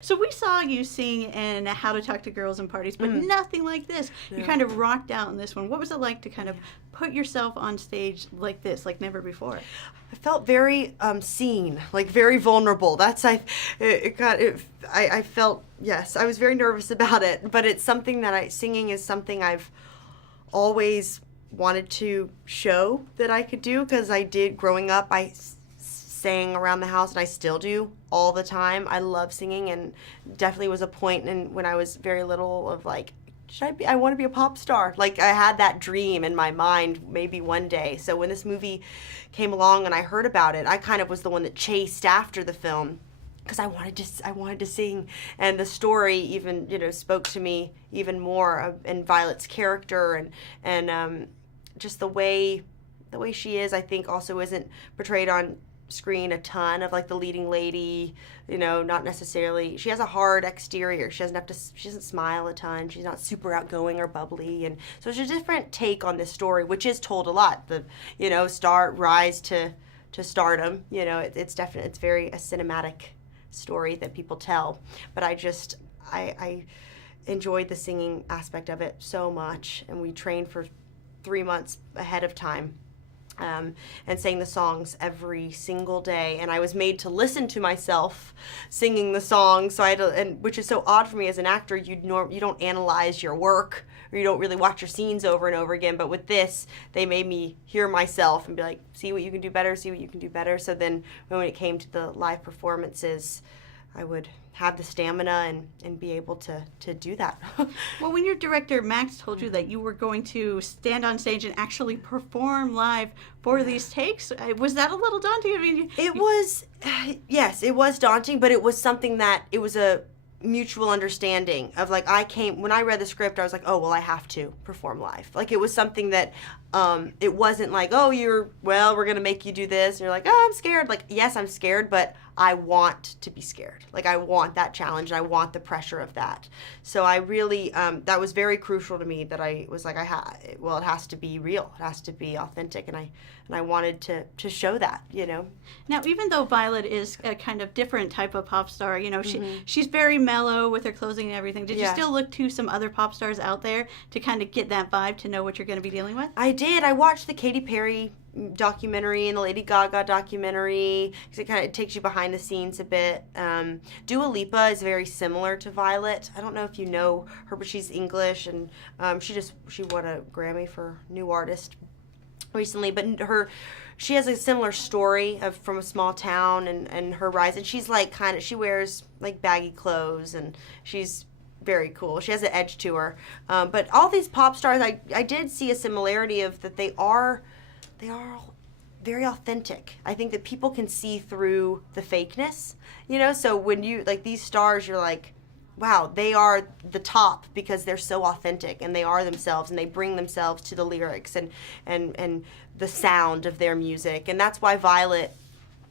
So we saw you sing in How to Talk to Girls in Parties, but nothing like this. No. You kind of rocked out in this one. What was it like to kind of put yourself on stage like this, like never before? I felt very seen, like very vulnerable. I felt, yes, I was very nervous about it, but it's something that singing is something I've always wanted to show that I could do, because I did growing up. I sang around the house, and I still do all the time. I love singing, and definitely was a point when I was very little of like, I want to be a pop star. Like, I had that dream in my mind maybe one day. So when this movie came along and I heard about it, I kind of was the one that chased after the film, because I wanted to sing, and the story even spoke to me even more, and Violet's character and just the way she is, I think also isn't portrayed on screen a ton, of like the leading lady, not necessarily. She has a hard exterior. She doesn't smile a ton. She's not super outgoing or bubbly, and so it's a different take on this story, which is told a lot. The rise to stardom. It's definitely, it's very a cinematic story that people tell. But I enjoyed the singing aspect of it so much, and we trained for 3 months ahead of time. And sang the songs every single day, and I was made to listen to myself singing the songs. So I had to, and which is so odd for me as an actor. You don't analyze your work, or you don't really watch your scenes over and over again. But with this, they made me hear myself and be like, "See what you can do better. See what you can do better." So then, when it came to the live performances, I would have the stamina and be able to do that. Well, when your director, Max, told you that you were going to stand on stage and actually perform live for these takes, was that a little daunting? I mean, it was, yes, it was daunting, but it was something that, it was a mutual understanding of like, when I read the script, I was like, oh, well, I have to perform live. Like, it was something that, it wasn't like, oh, we're going to make you do this. And you're like, oh, I'm scared. Like, yes, I'm scared, but I want to be scared. Like, I want that challenge, and I want the pressure of that. So I really, that was very crucial to me, that I was like, it has to be real. It has to be authentic. And I wanted to show that, Now, even though Violet is a kind of different type of pop star, she's very mellow with her clothing and everything. Did you still look to some other pop stars out there to kind of get that vibe, to know what you're going to be dealing with? I did. I watched the Katy Perry documentary and the Lady Gaga documentary, because it kind of takes you behind the scenes a bit. Dua Lipa is very similar to Violet. I don't know if you know her, but she's English, and she won a Grammy for New Artist recently. But she has a similar story from a small town and her rise, and she's like she wears like baggy clothes, and she's very cool. She has an edge to her. But all these pop stars, I did see a similarity of that they are very authentic. I think that people can see through the fakeness, so when you, like, these stars, you're like, wow, they are the top because they're so authentic, and they are themselves, and they bring themselves to the lyrics and the sound of their music. And that's why Violet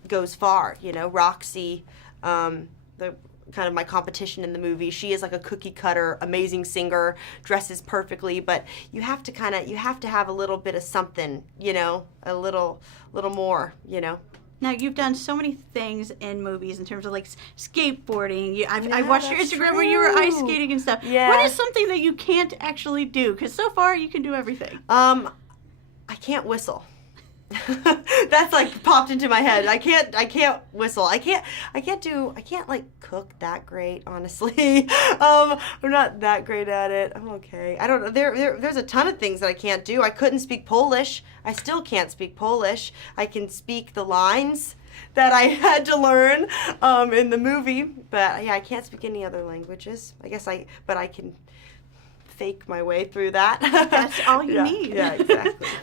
goes far. Roxy, the kind of my competition in the movie, she is like a cookie cutter, amazing singer, dresses perfectly, but you have to have a little bit of something, a little more, Now, you've done so many things in movies in terms of like skateboarding. I watched your Instagram where you were ice skating and stuff. Yeah. What is something that you can't actually do? Because so far you can do everything. I can't whistle. That's like popped into my head. I can't whistle. I can't like cook that great, honestly. I'm not that great at it. I'm okay. I don't know. There's a ton of things that I can't do. I couldn't speak Polish. I still can't speak Polish. I can speak the lines that I had to learn in the movie, but yeah, I can't speak any other languages. But I can fake my way through that. That's all you need. Yeah, exactly.